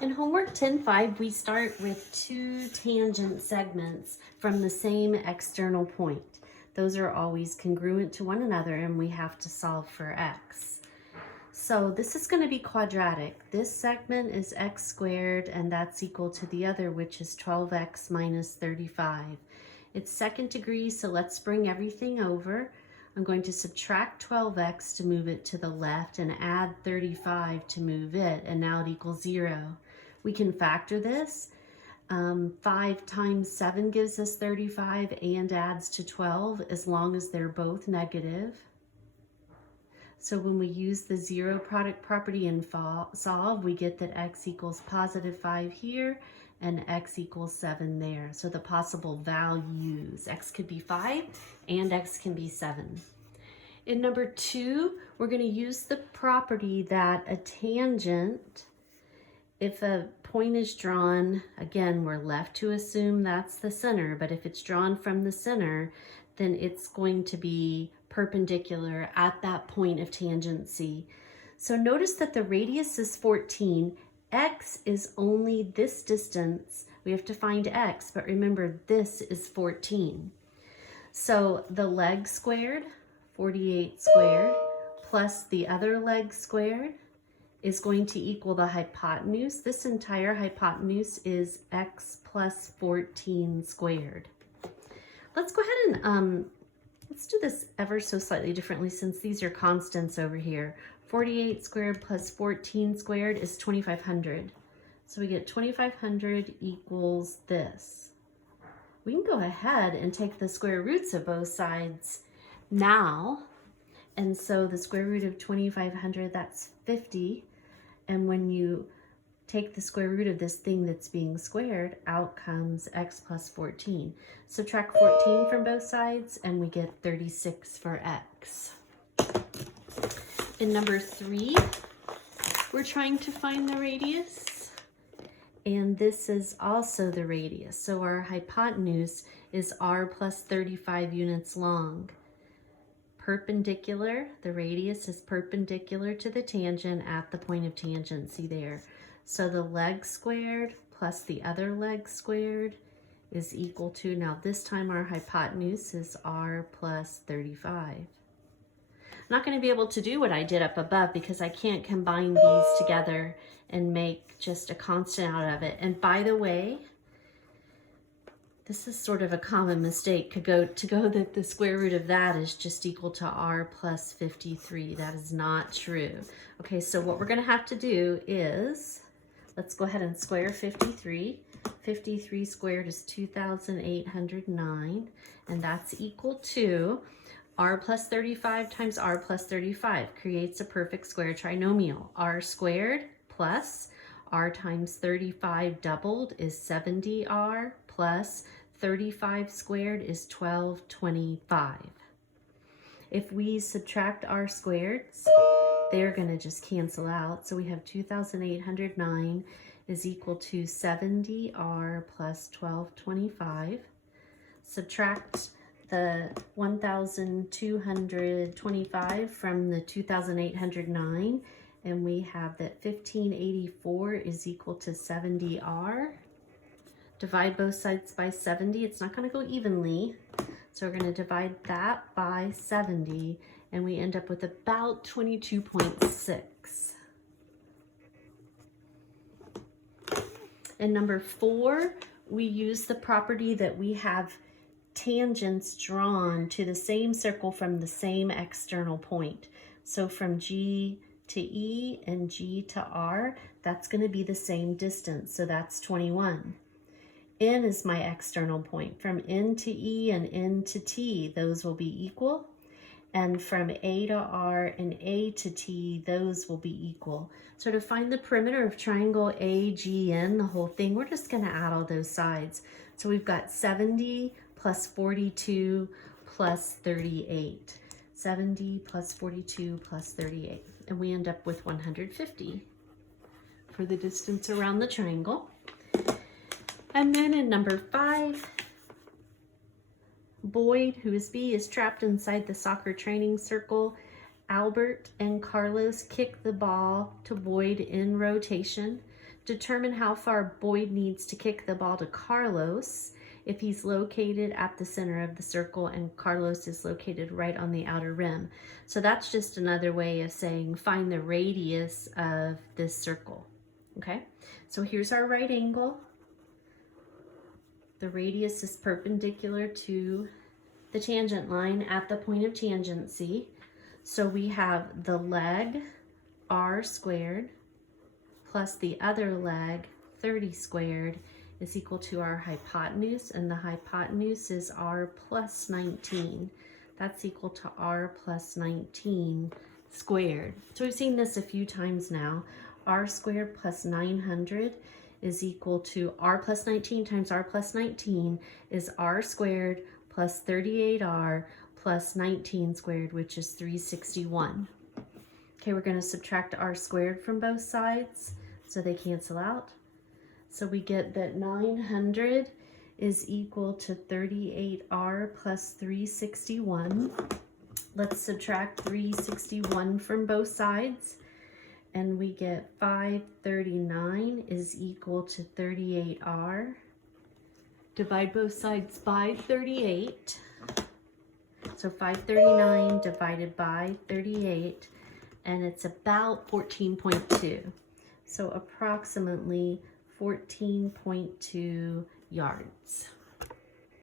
In homework 10.5, we start with two tangent segments from the same external point. Those are always congruent to one another, and we have to solve for x. So this is going to be quadratic. This segment is x squared, and that's equal to the other, which is 12x minus 35. It's second degree, so let's bring everything over. I'm going to subtract 12x to move it to the left and add 35 to move it, and now it equals 0. We can factor this. 5 times 7 gives us 35 and adds to 12 as long as they're both negative. So when we use the zero product property and solve, we get that x equals positive 5 here and x equals 7 there. So the possible values, x could be 5 and x can be 7. In number 2, we're going to use the property that a tangent, if a point is drawn, again, we're left to assume that's the center, but if it's drawn from the center, then it's going to be perpendicular at that point of tangency. So notice that the radius is 14. X is only this distance. We have to find x, but remember this is 14. So the leg squared, 48 squared, plus the other leg squared is going to equal the hypotenuse. This entire hypotenuse is x plus 14 squared. Let's go ahead and let's do this ever so slightly differently since these are constants over here. 48 squared plus 14 squared is 2500. So we get 2500 equals this. We can go ahead and take the square roots of both sides now. And so the square root of 2500, that's 50. And when you take the square root of this thing that's being squared, out comes x plus 14. Subtract 14 from both sides and we get 36 for x. In number 3, we're trying to find the radius. And this is also the radius. So our hypotenuse is r plus 35 units long. Perpendicular, the radius is perpendicular to the tangent at the point of tangency there. So the leg squared plus the other leg squared is equal to, now this time our hypotenuse is r plus 35. I'm not going to be able to do what I did up above because I can't combine these together and make just a constant out of it. And by the way, this is sort of a common mistake to go that the square root of that is just equal to r plus 53. That is not true. Okay, so what we're going to have to do is, let's go ahead and square 53. 53 squared is 2,809, and that's equal to r plus 35 times r plus 35 creates a perfect square trinomial. R squared plus r times 35 doubled is 70r plus 35 squared is 1225. If we subtract r squareds, they're going to just cancel out. So we have 2,809 is equal to 70r plus 1225. Subtract the 1,225 from the 2,809, and we have that 1584 is equal to 70r. Divide both sides by 70. It's not going to go evenly, so we're going to divide that by 70, and we end up with about 22.6. In number 4, we use the property that we have tangents drawn to the same circle from the same external point. So from G to E and G to R, that's going to be the same distance, so that's 21. N is my external point. From N to E and N to T, those will be equal. And from A to R and A to T, those will be equal. So to find the perimeter of triangle AGN, the whole thing, we're just going to add all those sides. So we've got 70 plus 42 plus 38. 70 plus 42 plus 38. And we end up with 150 for the distance around the triangle. And then in number 5, Boyd, who is B, is trapped inside the soccer training circle. Albert and Carlos kick the ball to Boyd in rotation. Determine how far Boyd needs to kick the ball to Carlos if he's located at the center of the circle and Carlos is located right on the outer rim. So that's just another way of saying find the radius of this circle. Okay, so here's our right angle. The radius is perpendicular to the tangent line at the point of tangency. So we have the leg r squared plus the other leg 30 squared is equal to our hypotenuse, and the hypotenuse is r plus 19. That's equal to r plus 19 squared. So we've seen this a few times now. R squared plus 900 is equal to r plus 19 times r plus 19 is r squared plus 38r plus 19 squared, which is 361. Okay, we're going to subtract r squared from both sides so they cancel out. So we get that 900 is equal to 38r plus 361. Let's subtract 361 from both sides, and we get 539 is equal to 38r. Divide both sides by 38. So 539 divided by 38, and it's about 14.2. So approximately 14.2 yards.